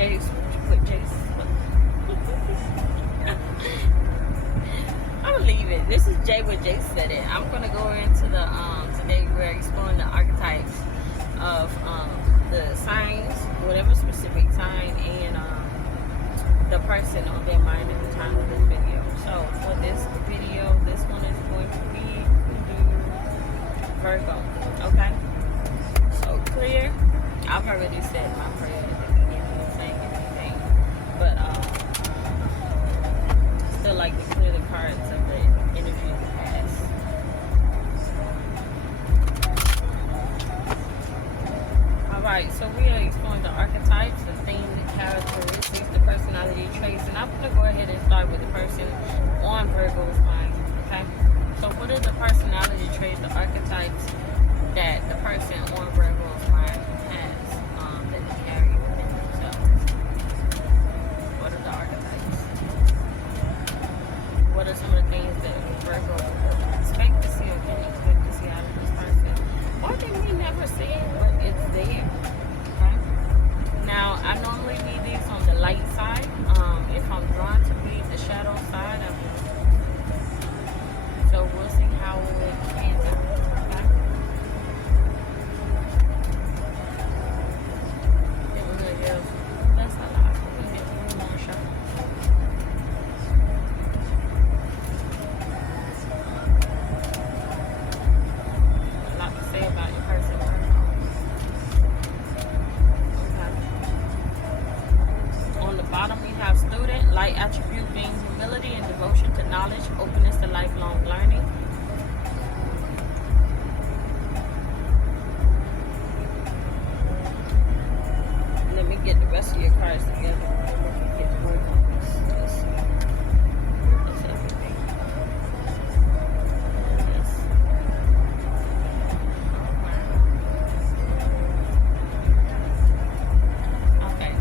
Put Jace. I'm gonna leave it. This is Jay with Jsaidit. I'm gonna go into the today we're exploring the archetypes of the signs, whatever specific sign, and the person on their mind at the time of this video. So for this video, this one is going to be Virgo. Okay. So clear. I've already said my prayer at the beginning of saying anything, but still like to clear the cards of the energy of the past. Alright, so we are exploring the archetypes, the theme, the characteristics, the personality traits, and I'm going to go ahead and start with the person on Virgo's mind. Okay? So what are the personality traits, the archetypes that the person on Virgo's mind has that they carry within themselves? What are the archetypes? What are some of the things that Virgo expect to see or can expect to see out of this person? Or they may never see it, but it's there. Okay? Now, I normally read these on the light side. If I'm drawn to read the shadow side, I will. So we'll see how it pans out. Okay? Then we're going to give, that's a lot. We're going to give one more shot. A lot to say about your person. Okay. On the bottom, we have student, light attribute being humility and devotion to knowledge, openness to lifelong learning. Let me get the rest of your cards together. Let's see. That's everything. Yes. Okay.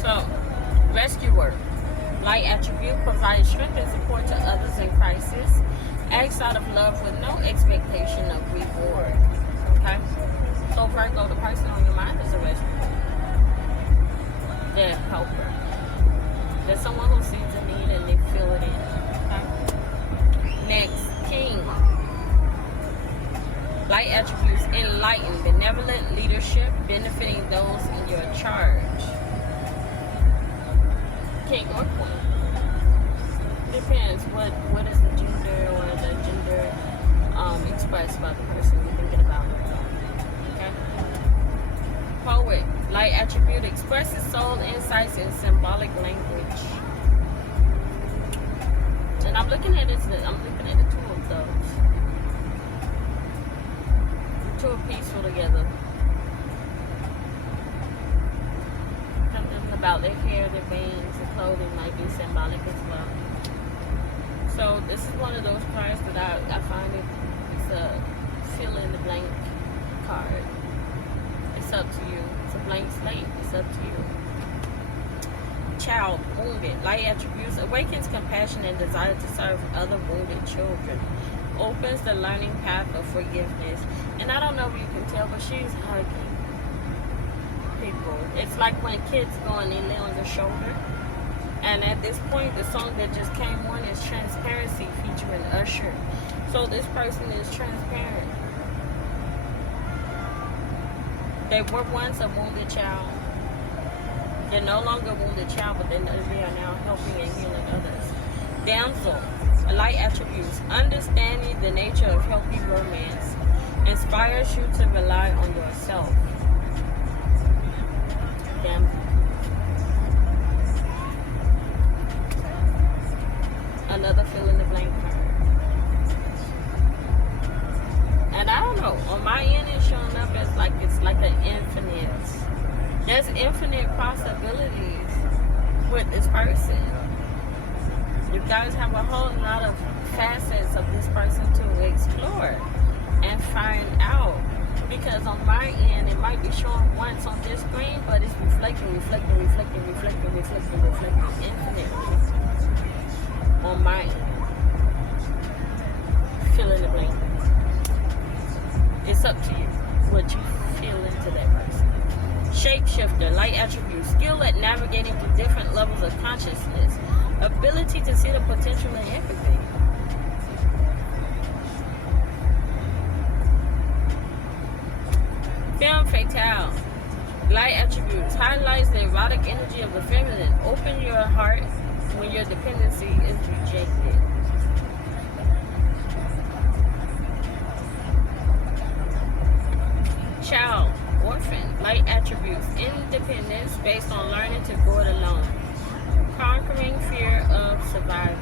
So, rescuer. Light attribute provides strength and support to others in crisis. Acts out of love with no expectation of reward. Okay? So Virgo, the person on your mind is a rescuer. They're a helper. There's someone who sees a need and they fill it in. Okay? Next, king. Light attributes enlightened, benevolent leadership, benefiting those in your charge. King or queen. Depends what is the gender or the gender expressed by the person you're thinking about. Okay. Poet. Light attribute expresses soul insights in symbolic language. And I'm looking at this. I'm looking at the two of those. Two are peaceful together. Something about their hair, their veins, their clothing might be symbolic as well. So this is one of those cards that I find it's a fill in the blank card. It's up to you. It's a blank slate. It's up to you. Child, wounded. Light attributes awakens compassion and desire to serve other wounded children. Opens the learning path of forgiveness. And I don't know if you can tell, but she's hugging people. It's like when kids go and they lay on your shoulder. And at this point, the song that just came on is Transparency featuring Usher. So this person is transparent. They were once a wounded child. They're no longer a wounded child, but they are now helping and healing others. Damsel, light attributes, understanding the nature of healthy romance, inspires you to rely on yourself. Damsel. Another fill in the blank card. And I don't know, on my end it's showing up as like it's like an infinite. There's infinite possibilities with this person. You guys have a whole lot of facets of this person to explore and find out. Because on my end it might be showing once on this screen, but it's reflecting infinitely. On my end. Fill in the blank. It's up to you what you feel into that person. Shapeshift. shifter. Light attributes. Skill at navigating through different levels of consciousness. Ability to see the potential in everything. Femme fatale. Light attributes. Highlights the erotic energy of the feminine. Open your heart when your dependency is rejected. Child. Orphan. Light attributes. Independence based on learning to go it alone. Conquering fear of surviving.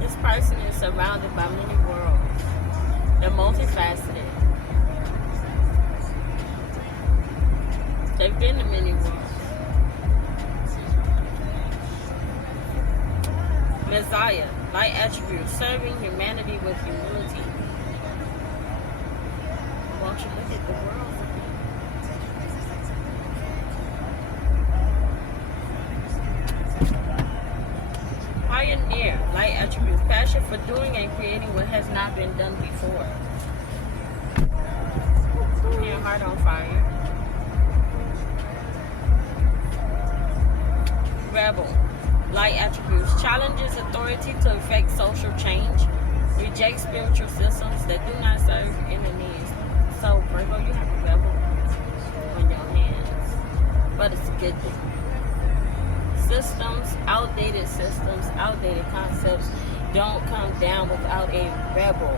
This person is surrounded by many worlds. They're multifaceted. They've been to many worlds. Messiah. Light attributes. Serving humanity with humility. Won't you look at the world? Pioneer. Light attributes. Passion for doing and creating what has not been done before. Your heart on fire. Rebel. Light attributes. Challenges authority to effect social change. Reject spiritual systems that do not serve inner needs. So, Virgo, you have a rebel on your hands. But it's a good thing. Systems, outdated concepts don't come down without a rebel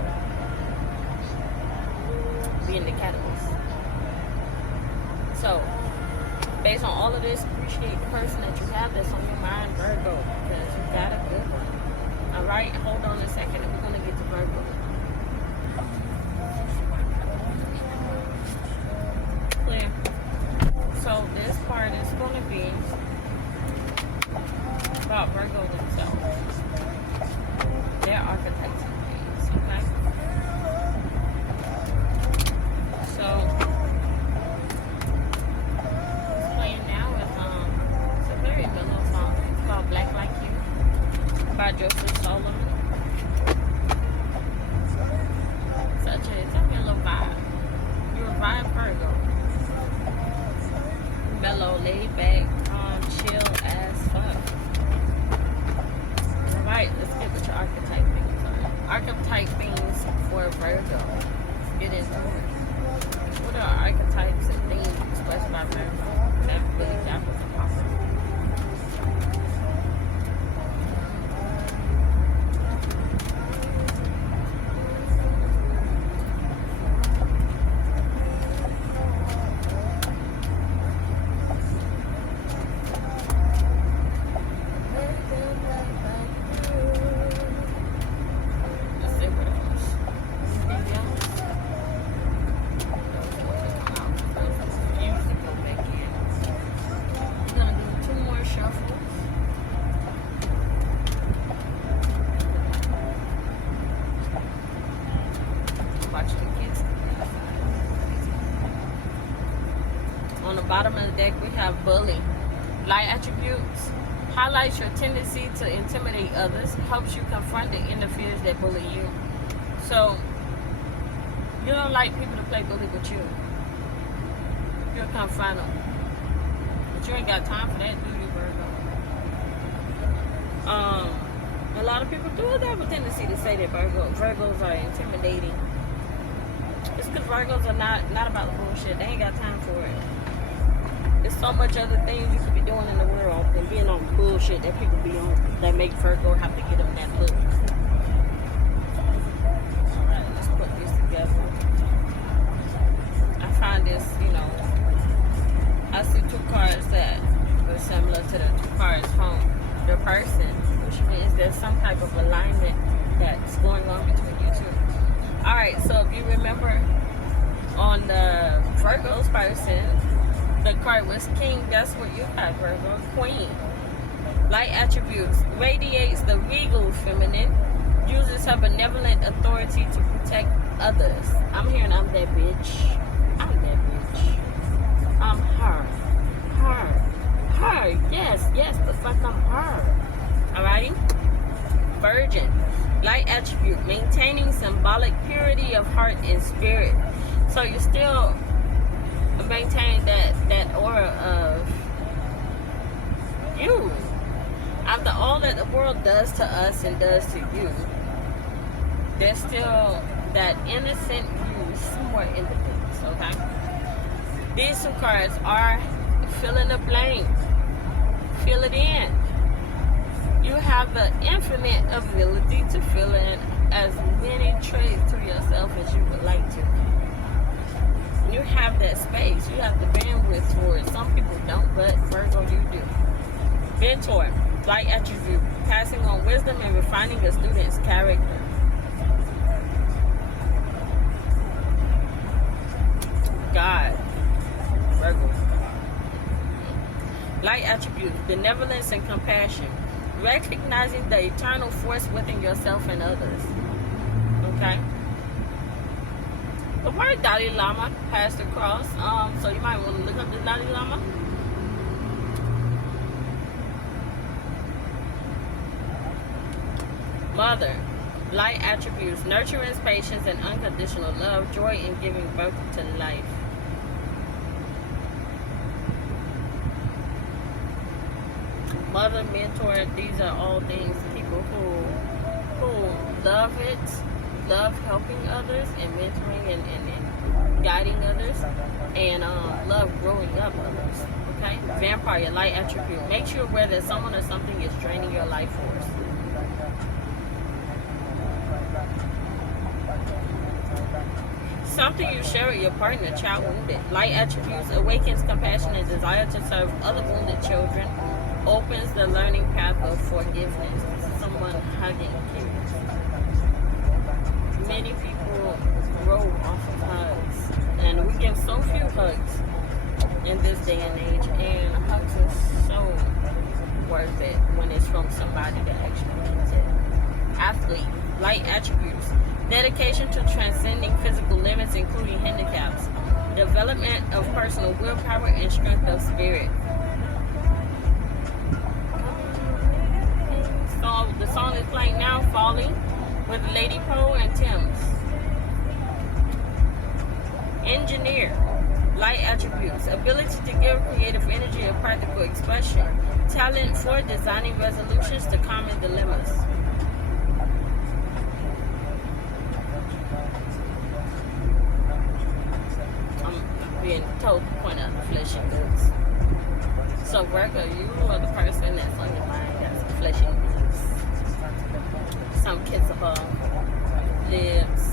being the catalyst. So, based on all of this, appreciate the person that you have that's on your mind, Virgo, because you got a good one. Alright, hold on a second and we're going to get to Virgo. Clear. So, this part is going to be about Virgo themselves. Their archetypes and things, okay? So, it's playing now with, it's a very mellow song. It's called Black Like You by Jsweat69saidit. Tell me a little vibe. You're a vibe Virgo. Mellow, laid back, chill as fuck. Alright, let's get with your archetype things. Archetype things for Virgo. Let's get into it. What are archetypes and things expressed by Virgo? That really dapples and poppers. On the bottom of the deck, we have bully. Light attributes. Highlights your tendency to intimidate others. Helps you confront the inner fears that bully you. So, you don't like people to play bully with you. You'll confront them. But you ain't got time for that, do you, Virgo? A lot of people do have a tendency to say that Virgos are intimidating. It's because Virgos are not about the bullshit. They ain't got time for it. There's so much other things you could be doing in the world than being on bullshit that people be on that make Virgo have to get them that look. Alright, let's put this together. I find this, I see two cards that are similar to the two cards from the person, which means there's some type of alignment that's going on between you two. Alright, so if you remember on the Virgo's person, the card was King. That's what you got, Virgo. Queen. Light attributes. Radiates the regal feminine. Uses her benevolent authority to protect others. I'm hearing I'm that bitch. I'm that bitch. I'm her. Her. Yes, the fuck I'm her. Alrighty? Virgin. Light attribute. Maintaining symbolic purity of heart and spirit. So you still maintain that aura of you. After all that the world does to us and does to you, there's still that innocent you somewhere in the mix, okay? These two cards are fill in the blank. Fill it in. You have the infinite ability to fill in as many traits to yourself as you would like to. You have that space. You have the bandwidth for it. Some people don't, but Virgo, you do. Mentor, light attribute, passing on wisdom and refining a student's character. God, Virgo. Light attribute, benevolence and compassion, recognizing the eternal force within yourself and others. Okay. The word Dalai Lama passed across, so you might want to look up the Dalai Lama. Mother, light attributes, nurturance, patience, and unconditional love, joy in giving birth to life. Mother, mentor, these are all things, people who love it, love helping others and mentoring and guiding others, and love growing up others. Okay? Vampire, light attribute, makes you aware that someone or something is draining your life force. Something you share with your partner, child wounded. Light attributes, awakens compassion and desire to serve other wounded children, opens the learning path of forgiveness. Someone hugging kids. Many people grow off of hugs, and we give so few hugs in this day and age, and hugs are so worth it when it's from somebody that actually needs it. Athlete, light attributes, dedication to transcending physical limits, including handicaps, development of personal willpower and strength of spirit. So the song is playing now, Falling, with Lady Pro and Tim's. Engineer, light attributes, ability to give creative energy and practical expression, talent for designing resolutions to common dilemmas. I'm being told to point out the fleshy goods. So Virgo, you are the person that's on your mind that's fleshy goods. Some kissable lips.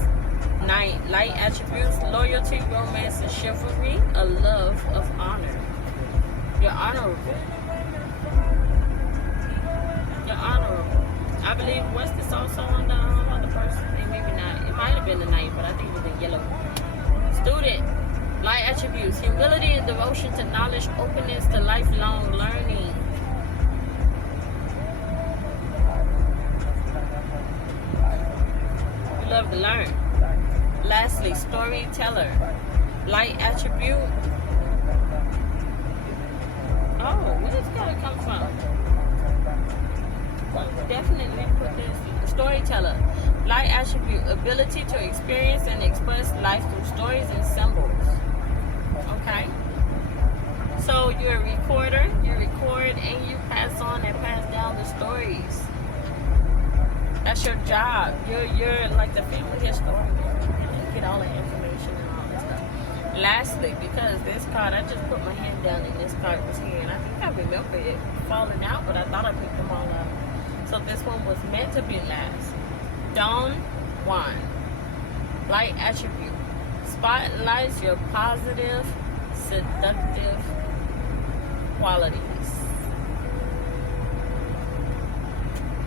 Light attributes, loyalty, romance, and chivalry, a love of honor. You're honorable. You're honorable. I believe West is also on the person. Maybe not. It might have been the night, but I think it was in yellow. Student, light attributes, humility and devotion to knowledge, openness to lifelong learning. You love to learn. Lastly, storyteller, light attribute. Oh, where does that come from? Definitely put this. Storyteller, light attribute, ability to experience and express life through stories and symbols. Okay? So you're a recorder, you record and you pass on and pass down the stories. That's your job. You're like the family historian. You get all the information and all this stuff. Lastly, because this card, I just put my hand down and this card was here, and I think I remember it falling out, but I thought I picked them all up. So this one was meant to be last. Dawn Juan, light attribute, spotlights your positive, seductive qualities.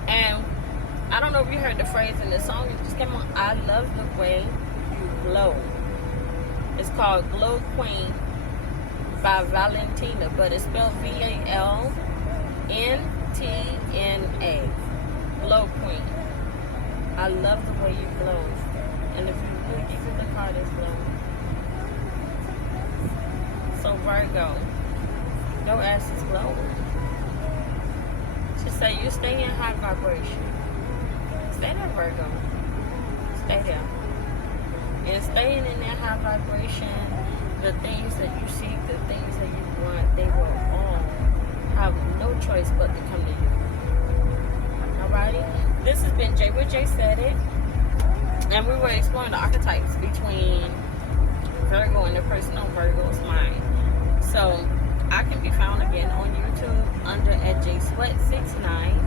And I don't know if you heard the phrase in this song, it just came on, I love the way you glow. It's called Glow Queen by Valentina, but it's spelled Valentna. Glow Queen. I love the way you glow. And if you look, even the card is glowing. So Virgo, your ass is glowing. Just say you stay in high vibration. Stay there, Virgo. Stay there. And staying in that high vibration, the things that you seek, the things that you want, they will all have no choice but to come to you. Alrighty? This has been Jay with Jsaidit. And we were exploring the archetypes between Virgo and the person on Virgo's mind. So I can be found again on YouTube under at Jsweat69.